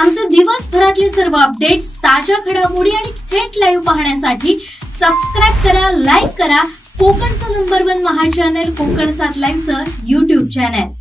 आमचे दिवसभरातले सर्व अपडेट्स, ताज्या घडामोडी आणि थेट लाईव्ह पाहण्यासाठी सबस्क्राइब करा, लाईक करा कोकणचं नंबर 1 महा चॅनल कोकणसाद लाईव्हचं YouTube चॅनल।